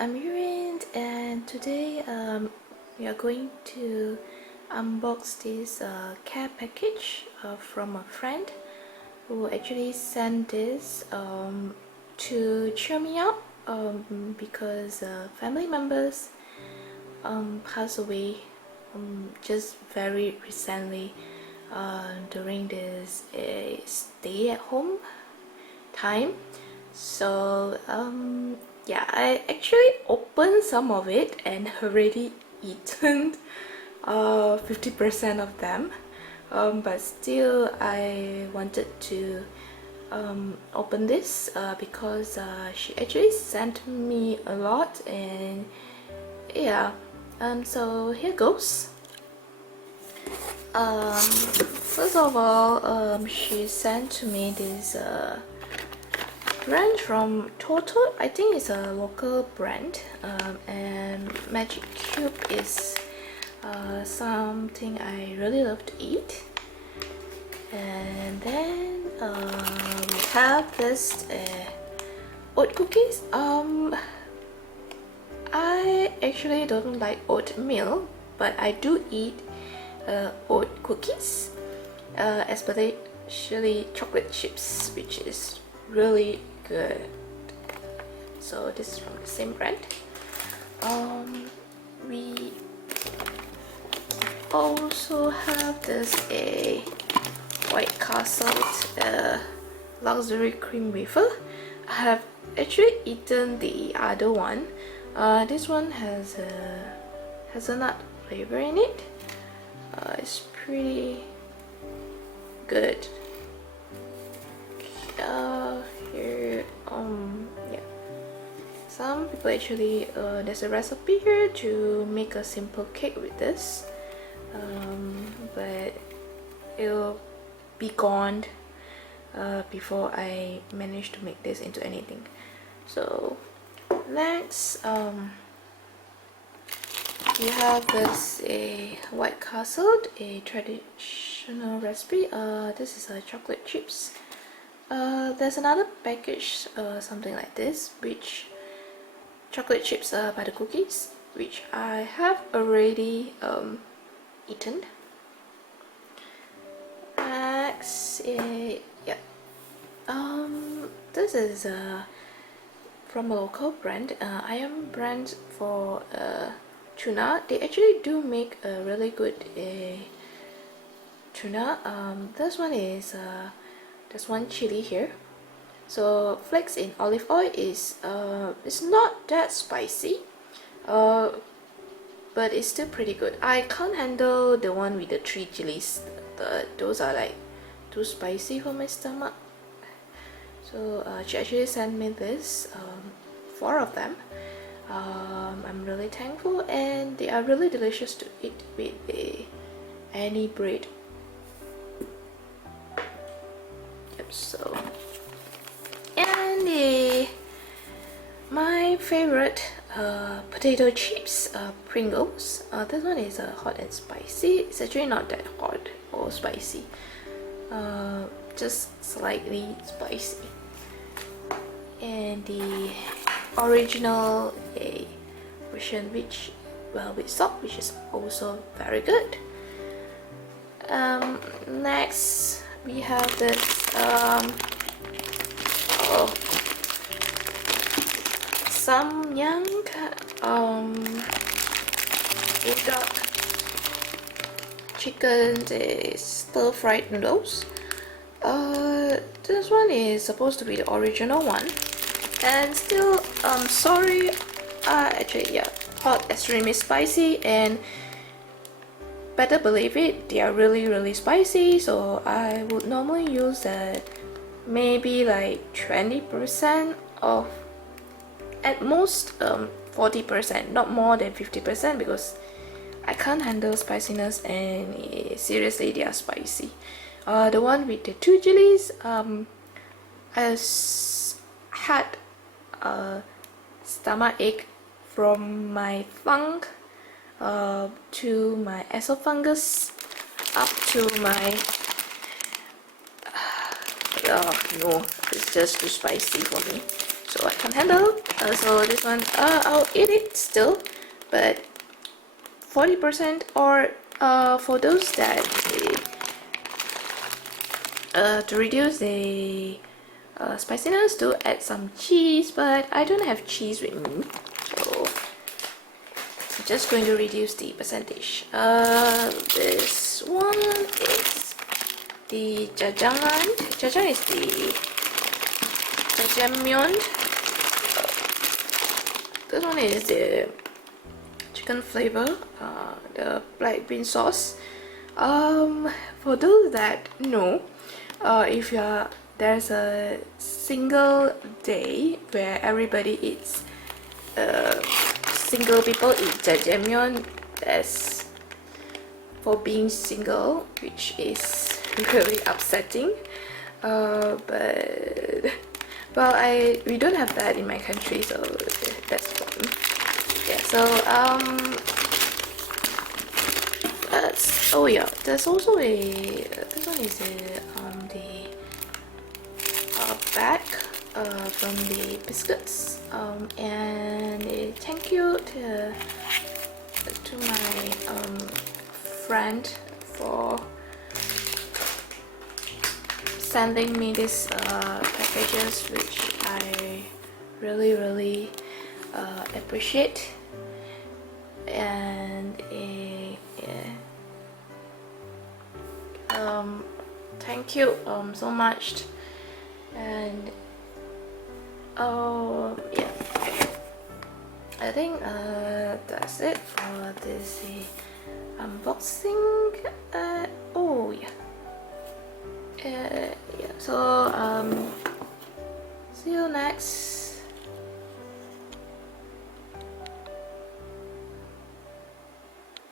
I'm Yurin, and today we are going to unbox this care package from a friend who actually sent this to cheer me up because family members passed away just very recently during this stay at home time. So yeah, I actually opened some of it and already eaten 50% of them, but still I wanted to open this because she actually sent me a lot, and yeah, so here goes. First of all, she sent to me this brand from Toto. I think it's a local brand, and Magic Cube is something I really love to eat. And then we have this oat cookies. I actually don't like oatmeal, but I do eat oat cookies, especially chocolate chips, which is really good. So this is from the same brand. We also have this White Castle luxury cream wafer. I have actually eaten the other one. This one has a hazelnut flavor in it. It's pretty good. Here, yeah, some people actually there's a recipe here to make a simple cake with this, but it'll be gone before I manage to make this into anything. So next, we have this White Castle, a traditional recipe. This is chocolate chips. There's another package, something like this, which chocolate chips by the cookies, which I have already eaten. Next, yeah, this is from a local brand, Iron brand for tuna. They actually do make a really good tuna. This one is there's one chili here. So flakes in olive oil is it's not that spicy, but it's still pretty good. I can't handle the one with the 3 chilies. Those are like too spicy for my stomach. So she actually sent me this, 4 of them. I'm really thankful, and they are really delicious to eat with any bread. Yep. So, and my favorite potato chips, Pringles. This one is hot and spicy. It's actually not that hot or spicy, just slightly spicy. And the original version, which, well, with salt, which is also very good. Next we have this Samyang udon chicken stir-fried noodles. This one is supposed to be the original one, and still sorry, actually, yeah, hot, extremely spicy, and better believe it, they are really spicy. So I would normally use maybe like 20% of, at most 40%, not more than 50%, because I can't handle spiciness, and seriously, they are spicy. The one with the 2 chilies, I had a stomach ache from my tongue to my esophagus up to my oh no, it's just too spicy for me. so I can handle. So this one, I'll eat it still, but 40%, or for those that to reduce the spiciness, to add some cheese, but I don't have cheese with me, so I'm just going to reduce the percentage. This one is the jajangan. Jajang is the jajangmyeon. This one is the chicken flavor, the black bean sauce. For those that know, if there's a single day where everybody eats, single people eat jajangmyeon, that's for being single, which is really upsetting. But well, we don't have that in my country, so that's fun. Yeah, so oh yeah, there's also this one is the back from the biscuits, and a thank you to my friend for sending me these packages, which I really appreciate. And yeah, thank you so much. And yeah, I think that's it for this unboxing. Oh yeah. Yeah, so see you next